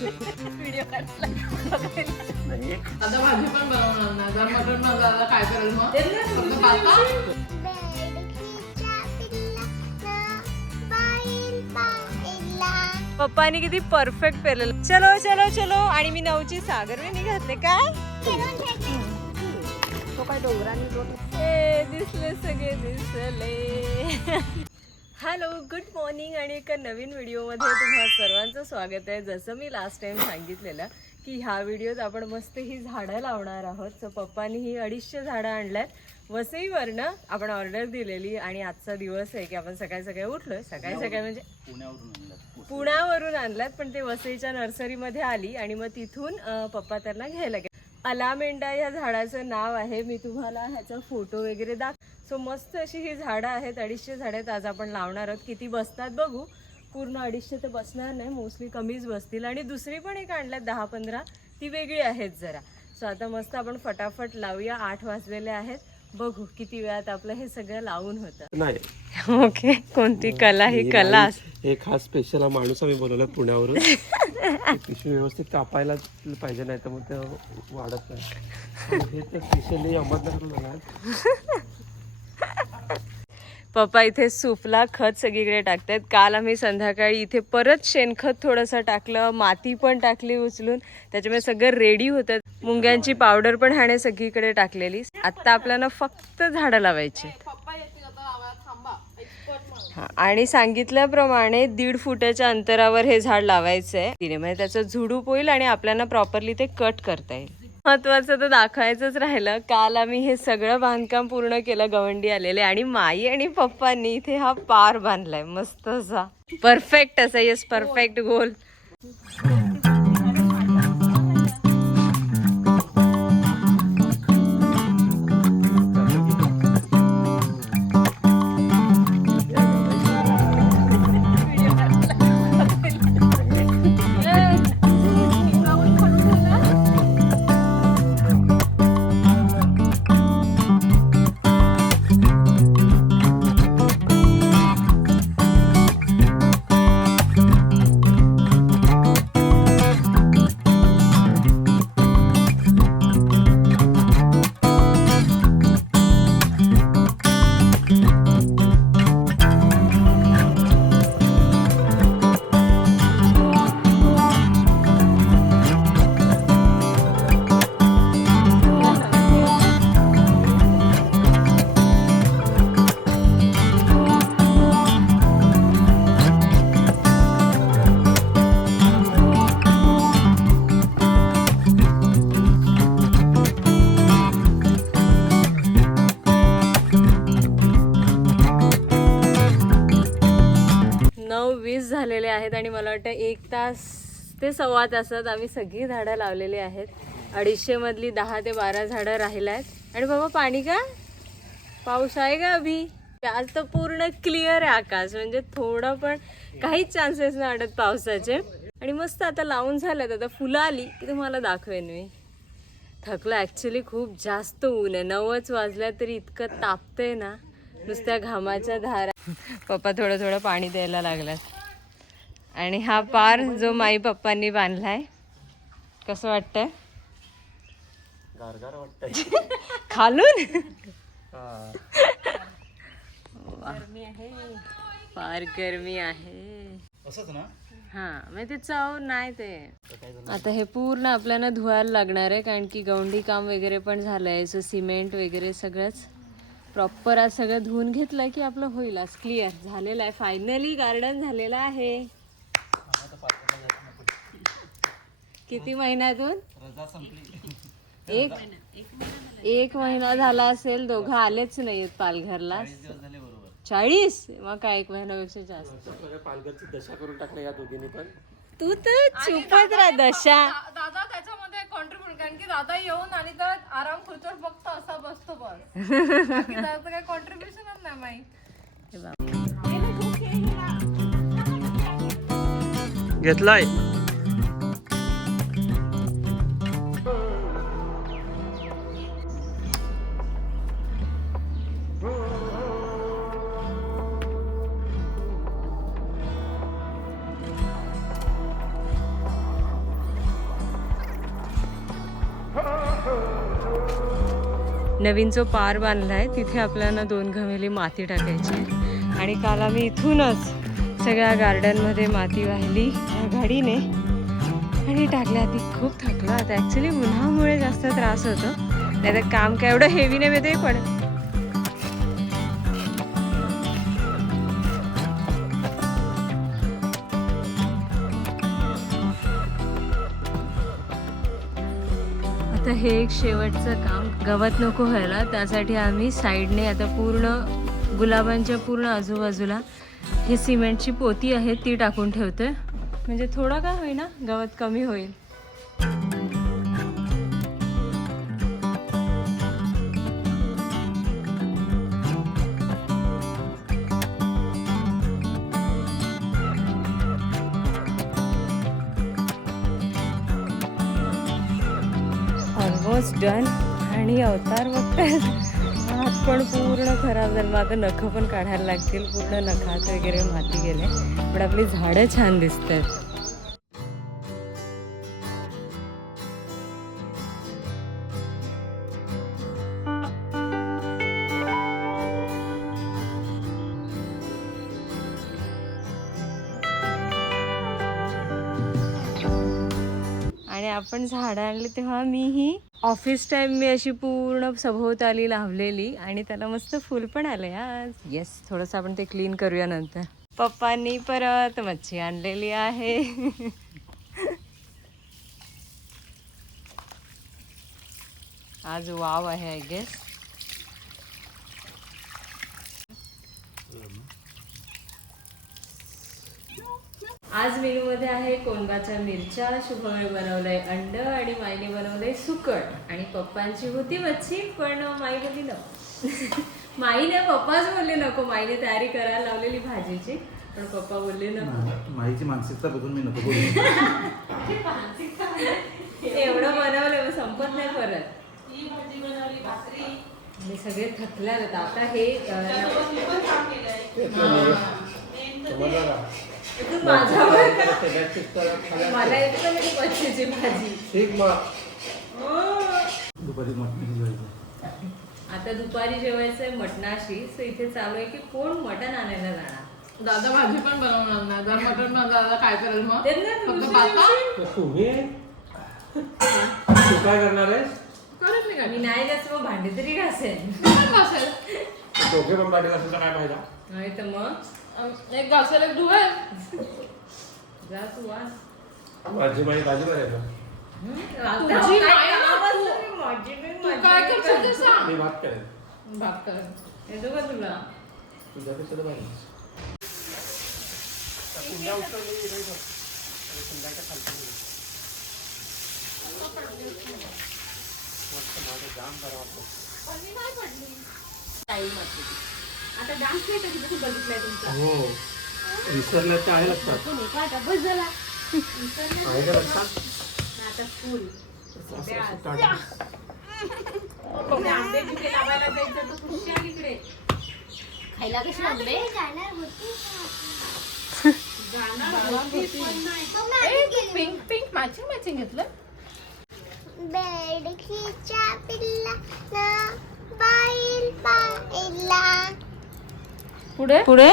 Video काढला. नाही. एक आता भाजी पण बनवणार नाही. जर मटण काय करेल मग? फक्त पप्पानी किती परफेक्ट पेरलेलं. चलो चलो चलो. आणि मी नऊची सागर वेणी घातले. काय? तो काय डोंगराने दिसले सगळे दिसले. हॅलो गुड मॉर्निंग आणि एका नवीन व्हिडिओमध्ये तुम्हा सर्वांचं स्वागत आहे. जसं मी लास्ट टाइम सांगितलेलं की ह्या व्हिडिओत आपण मस्त ही झाडं लावणार आहोत. सो पप्पानी ही अडीचशे झाडं आणल्यात. वसईवरनं आपण ऑर्डर दिलेली आणि आजचा दिवस आहे की आपण सकाळी सकाळी उठलोय. सकाळी सकाळी म्हणजे पुण्यावरून आणलं पुण्यावरून आणल्यात पण ते वसईच्या नर्सरीमध्ये आली आणि मग तिथून पप्पा त्यांना घ्यायला गेले. अलामेंडा या झाडाचं नाव आहे. मी तुम्हाला ह्याचा फोटो वगैरे दाख सो मस्त अशी ही झाडं आहेत अडीचशे झाडं आहेत. आज आपण लावणार आहोत. किती बसतात बघू. पूर्ण अडीचशे तर बसणार नाही. मोस्टली कमीच बसतील. आणि दुसरी पण एक आणल्यात दहा पंधरा ती वेगळी आहेत जरा. सो आता मस्त आपण फटाफट लावूया. आठ वाजलेले आहेत. बघू किती वेळात आपलं हे सगळं लावून होतं. नाही. ओके. कोणती कला ही कला एक हा स्पेशल हा माणूस आम्ही बोलवला पुण्यावरून. पिशवी व्यवस्थित कापायला पाहिजे नाही तर मग ते वाढत नाही. हे तर स्पेशली अहमदनगरला पप्पा इथे सुफला खत सगळीकडे टाकतात काल आम्ही संध्याकाळी इथे परत शेणखत थोडंसं टाकलं माती पण टाकली उचलून. त्याच्यामुळे सगळं रेडी होतं. मुंग्यांची पावडर पण ह्याने सगळीकडे टाकलेली. आता आपल्याला फक्त झाडं लावायची आणि सांगितल्याप्रमाणे दीड फुटाच्या अंतरावर हे झाड लावायचं आहे तिने म्हणजे त्याचं झुडूप होईल आणि आपल्याला प्रॉपरली ते कट करता येईल. महत्वाचं तर दाखवायचंच राहिलं. काल आम्ही हे सगळं बांधकाम पूर्ण केलं गवंडी आलेले आणि माई आणि पप्पांनी इथे हा पार बांधलाय मस्त असा. परफेक्ट असा येस परफेक्ट गोल. वाटतं एक तास ते सव्वा तासात आम्ही सगळी झाडं लावलेली आहेत. अडीचशे मधली दहा ते बारा झाडं राहिल्या आहेत आणि बाबा पाणी का? पाऊस आहे का अभि? आज तर पूर्ण क्लिअर आहे आकाश. म्हणजे थोडं पण काहीच चान्सेस नाही वाटत पावसाचे. आणि मस्त आता लावून झाल्यात. आता फुलं आली की तुम्हाला दाखवेन मी. थकलं. ॲक्च्युली खूप जास्त ऊन आहे. नवच वाजल्या तरी इतकं तापतंय ना. नुसत्या घामाच्या धारा. पप्पा थोडं थोडं पाणी द्यायला लागल्यात. आणि हा पार जो माई पप्पांनी बांधलाय कसं वाटतंय? वाटतंय. खालून. गरमी आहे. फार गरमी आहे. असंच ना? हा म्हणजे ते चव नाही ते. आता हे पूर्ण आपल्याला धुवायला लागणार आहे कारण की गवंडी काम वगैरे पण झालंय सो सिमेंट वगैरे सगळंच. प्रॉपर आज सगळं धुवून घेतलं की आपलं होईल आज क्लिअर झालेलं आहे. फायनली गार्डन झालेलं आहे. किती महिन्यातून? रजा संपली. एक? एक महिना झाला असेल दोघं आलेच नाहीत पालघरला. दिवस झाले बरोबर. चाळीस? मग काय एक महिन्यापेक्षा जास्त. सगळ्या पालघरची दशा करून टाकल्या या दोघींनी पण. तू तर चुपत राहा दशा. दा- दादा त्याच्यामध्ये कॉन्ट्रीब्युट कारण की दादा येऊन आणि तर आराम खुर्चीवर फक्त असा बसतो बस. बाकी दादाचं काही कॉन्ट्रीब्युशनच नाही माहीत. हे. घेतलाय. नवीन जो पार बांधला आहे तिथे आपल्याला दोन घमेली माती टाकायची आहे. आणि काल आम्ही इथूनच सगळ्या गार्डनमध्ये माती वाहिली गाडीने आणि टाकल्या. ती खूप थकला आता ॲक्च्युली उन्हामुळे जास्त त्रास होतो. नाही तर काम काय एवढं हेवी नाही ते पण आता हे एक शेवटचं काम. गवत नको व्हायला. त्यासाठी आम्ही साईडने आता पूर्ण गुलाबांच्या पूर्ण आजूबाजूला हे सिमेंटची पोती आहे ती टाकून ठेवतोय. म्हणजे थोडा का होईना गवत कमी होईल. ऑलमोस्ट डन आणि अवतार बघताय हात पण पूर्ण खराब झालं. मग आता नखं पण काढायला लागतील. पूर्ण नखात वगैरे माती गेले. पण आपली झाडं छान दिसत आहेत आणि आपण झाडं आणली तेव्हा मीही ऑफिस टाइम मी अशी पूर्ण सभोवताली लावलेली आणि त्याला मस्त फुल पण आलंय आज. येस थोडंसं आपण ते क्लीन करूया नंतर. पप्पांनी परत मच्छी आणलेली आहे. आज वाव आहे आय गेस आज मेनूमध्ये आहे कोलंबाच्या मिरच्या शुभमने बनवलंय अंड आणि माईने बनवलंय सुकट. आणि पप्पांची होती मच्छी पण माई बोलली नको माईने पप्पाच बोलले नको. माईने तयारी करायला लावलेली भाजीची. पण पप्पा बोलले नको. माईची मानसिकता बघून मी नको बोलू. एवढं बनवलं मग संपत नाही परत. आणि सगळे थकल्या आता हे? मला येत मच्छीची भाजी? दुपारी मटणाची जेवायचं. आता दुपारी जेवायचंय मटणाशी सो इथे चालू आहे की कोण मटण आणायला जाणार? दादा भाजी पण बनवणार नाही. जर मटन मग दादा काय करेल मग? तेच ना, फक्त दुसऱ्या पास्ता? दिवशी. तुम्ही? तू काय करणार आहेस? करत नाही मी नाही जास्त मग भांडी तरी घासेन. काय बसेल दोघे पण पाठी असेल तर काय फायदा? नाही तर मग? अं, एक घासेल एक धुवेल जा तू वास माझी माझी भाजी बनायचं हम्म, आता तुझी काय माय ना, काम तू- असतं? माझी मी तू माझी काय मी करशील ते सांग मी भात करेन भात करेल येतो का तुला। तुझ्यापेक्षा तर भारी. आता डान्स नाही कधी कसं बघितलंय तुमचा. हो. आहे लक्षात. बस झाला आहे का लक्षात? आता फुल असं- असं काढ. आंबे तिथे लावायला जायचं? तू खुशी आली इकडे. खायला कशी आंबे? पिंक पिंक मॅचिंग मॅचिंग घेतलं? बेडकीच्या पिल्ला बाईल पाहिला. पुढे? पुढे?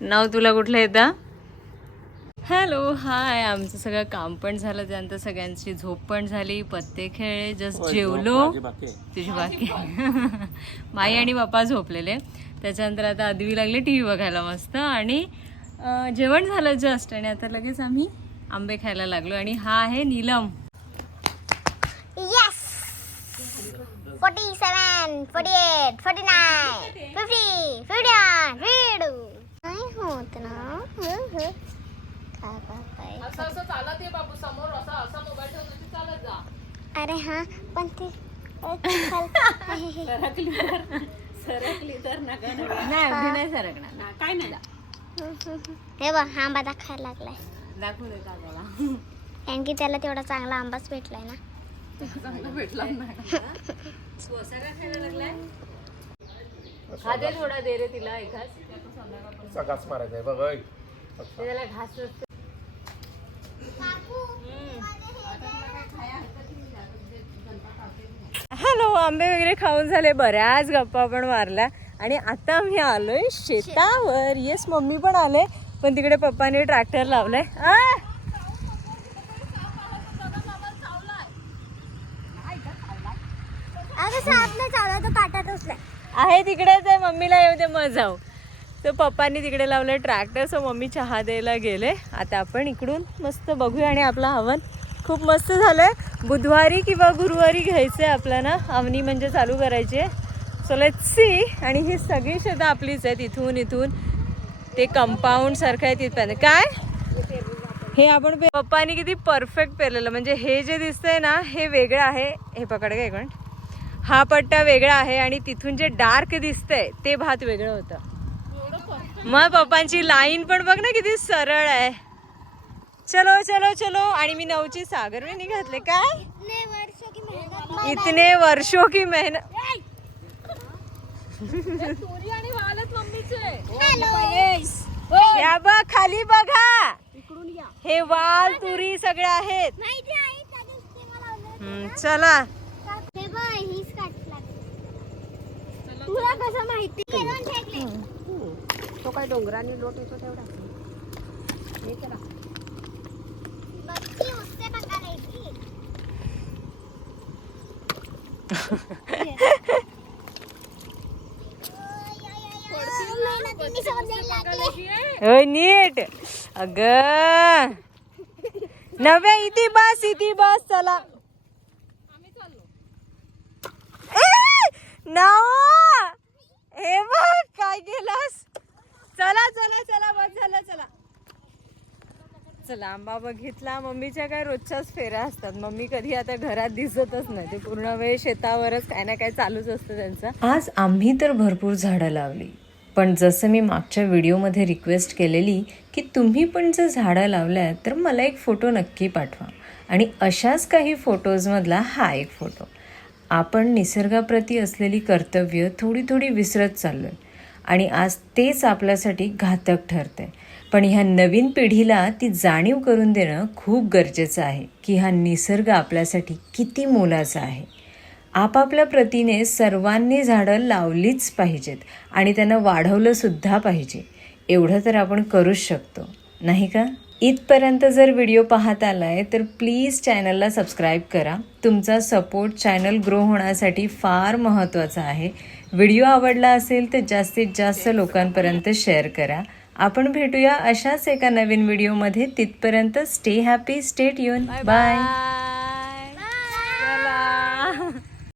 नाव तुला कुठलं येतं? हॅलो हाय आमचं सगळं काम पण झालं त्यानंतर सगळ्यांची झोप पण झाली. पत्ते खेळले जस्ट जेवलो. माझी बाकी. आहे. तुझी बाकी. माई आणि बाप्पा झोपलेले. त्याच्यानंतर आता अदवी लागली टी व्ही बघायला मस्त. आणि जेवण झालं जस्ट आणि आता लगेच आम्ही आंबे खायला लागलो. आणि हा आहे Neelam yes forty seven forty eight forty nine fifty fifty one नाही होत ना. काय काय काय असं असं चालत ये बाबू समोर. असा असा मोबाईल ठेवून चालत जा. अरे हा पण ते नाही एवढी नाही सरकणार. काय नाही. हे बघ हा. आंबा दाखायला लागलाय. दाखवू दे दादाला कारण की त्याला तेवढा चांगला आंबाच भेटलाय ना. भेटला थोडा दे रे तिला असा घास मारायचा आहे बघ. ते त्याला घास नसतो. आंबे वगैरे खाऊन झाले बऱ्याच गप्पा पण मारल्या. आणि आता आम्ही आलोय शेतावर. येस मम्मी पण आले पण तिकडे पप्पाने ट्रॅक्टर लावलाय. आ! अगं साप नाही चावला तो काटा टोचलाय आहे तिकडेच आहे मम्मीला येऊ दे मग जाऊ. तर पप्पांनी तिकडे लावलं ट्रॅक्टर सो मम्मी चहा द्यायला गेले. आता आपण इकडून मस्त बघूया आणि आपलं हवन खूप मस्त झालं आहे बुधवारी किंवा गुरुवारी घ्यायचं आहे आपल्याला. अवनी म्हणजे चालू करायची सो लेट सी आणि ही सगळी शेतं आपलीच आहेत इथून इथून. ते कंपाऊंड सारखं आहे तिथपर्यंत. काय? हे आपण पप्पानी किती परफेक्ट पेरलेलं. म्हणजे हे जे दिसतंय ना हे वेगळं आहे. हे पकड का एक हा पट्टा वेगळा आहे आणि तिथून जे डार्क दिसतंय ते भात वेगळं होतं. मग पप्पांची लाईन पण बघ ना किती सरळ आहे. चलो चलो चलो. आणि मी नऊची सागर मी घातले. काय? इतने वर्षों की मेहनत या बघ खाली बघा. हे वाल तुरी सगळे आहेत. चला हे बघ हीच काट लागली तुला कसं माहिती? केलं फेकले तो काय डोंगराने लोट येतो तेवढा. हे चला. बच्ची उससे पंगा लेगी मेहनतीने शोधायला लागले. होय नीट. अग. नव्या इथे बस इथे बस चला ए, नाव हे बघ काय केलास चला चला चला बस झालं चला चला आंबा बघितला मम्मीच्या काय रोजच्याच फेऱ्या असतात. मम्मी कधी आता घरात दिसतच नाही. ते पूर्ण वेळ शेतावरच काय ना काय चालूच असतं त्यांचं. आज आम्ही तर भरपूर झाडं लावली. पण जसं मी मागच्या व्हिडिओमध्ये रिक्वेस्ट केलेली की तुम्ही पण जर झाडं लावल्यात तर मला एक फोटो नक्की पाठवा. आणि अशाच काही फोटोजमधला हा एक फोटो आपण निसर्गाप्रती असलेली कर्तव्य थोडी थोडी विसरत चाललो आहे आणि आज तेच आपल्यासाठी घातक ठरते पण ह्या नवीन पिढीला ती जाणीव करून देणं खूप गरजेचं आहे की हा निसर्ग आपल्यासाठी किती मोलाचा आहे. आपापल्या प्रतीने सर्वांनी झाडं लावलीच पाहिजेत आणि त्यांना वाढवलंसुद्धा पाहिजे. एवढं तर आपण करूच शकतो. नाही का? इथपर्यंत जर व्हिडिओ पाहत आलाय तर प्लीज चॅनलला सबस्क्राईब करा. तुमचा सपोर्ट चॅनल ग्रो होण्यासाठी फार महत्त्वाचा आहे. व्हिडिओ आवडला असेल तर जास्तीत जास्त लोकांपर्यंत शेअर करा. आपण भेटूया अशाच एका नवीन व्हिडिओमध्ये. तिथपर्यंत स्टे हॅपी स्टेट युन बाय